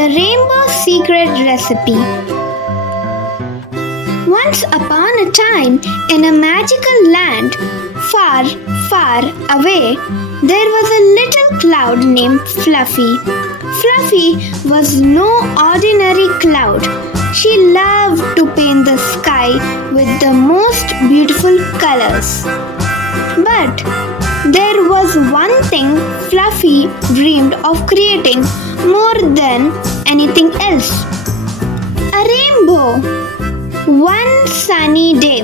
The Rainbow Secret Recipe. Once upon a time, in a magical land far, far away, there was a little cloud named Fluffy. Fluffy was no ordinary cloud. She loved to paint the sky with the most beautiful colors. But there was one thing Fluffy dreamed of creating more than anything else: a rainbow. One sunny day,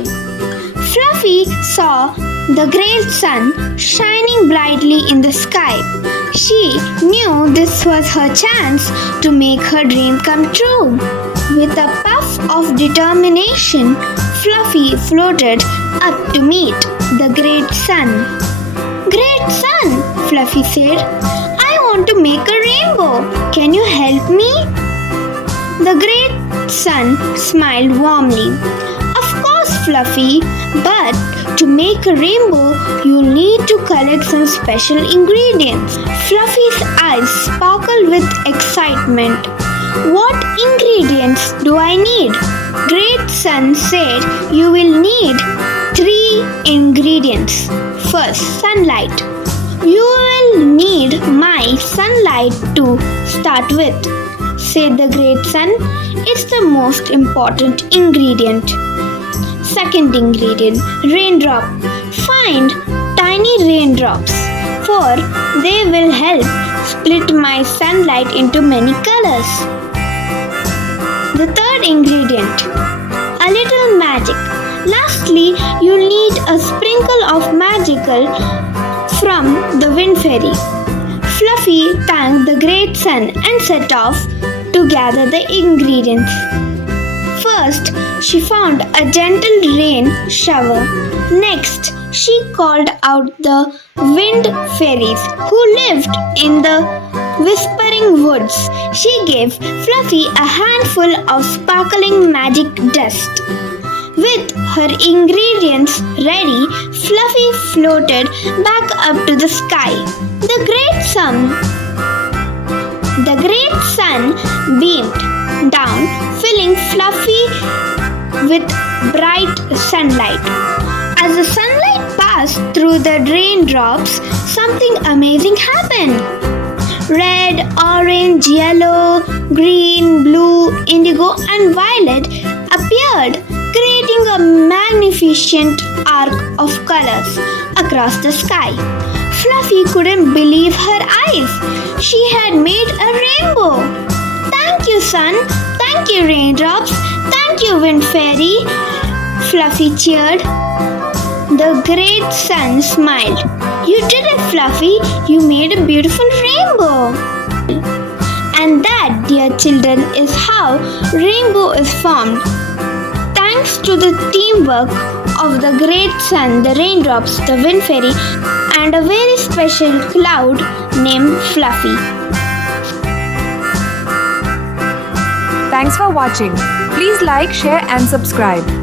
Fluffy saw the great sun shining brightly in the sky. She knew this was her chance to make her dream come true. With a puff of determination, Fluffy floated up to meet the great sun. "Great sun," Fluffy said, "I want to make a rainbow. Can you help me?" The great sun smiled warmly. "Of course, Fluffy, but to make a rainbow, you'll need to collect some special ingredients." Fluffy's eyes sparkled with excitement. "What ingredients do I need?" Great Sun said, "You will need 3 ingredients. First, sunlight. You will need my sunlight to start with," said the Great Sun. "It's the most important ingredient." Second ingredient, raindrop. Find tiny raindrops, for they will help split my sunlight into many colors. The third ingredient, a little magic. Lastly, you'll need a sprinkle of magical from the wind fairy. Fluffy thanked the great sun and set off to gather the ingredients. First, she found a gentle rain shower. Next, she called out the wind fairies who lived in the whispering woods. She gave Fluffy a handful of sparkling magic dust. With her ingredients ready, Fluffy floated back up to the sky. The great sun beamed down, filling Fluffy with bright sunlight. As the sunlight passed through the raindrops, something amazing happened. Red, orange, yellow, green, blue, indigo, and violet appeared, creating a magnificent arc of colors across the sky. Fluffy couldn't believe her eyes. She had made a rainbow. "Thank you, sun. Thank you, raindrops. Thank you, wind fairy," Fluffy cheered. The great sun smiled. "You did it, Fluffy. You made a beautiful rainbow." And that, dear children, is how rainbow is formed. Thanks to the teamwork of the great sun, the raindrops, the wind fairy, and a very special cloud named Fluffy. Thanks for watching. Please like, share and subscribe.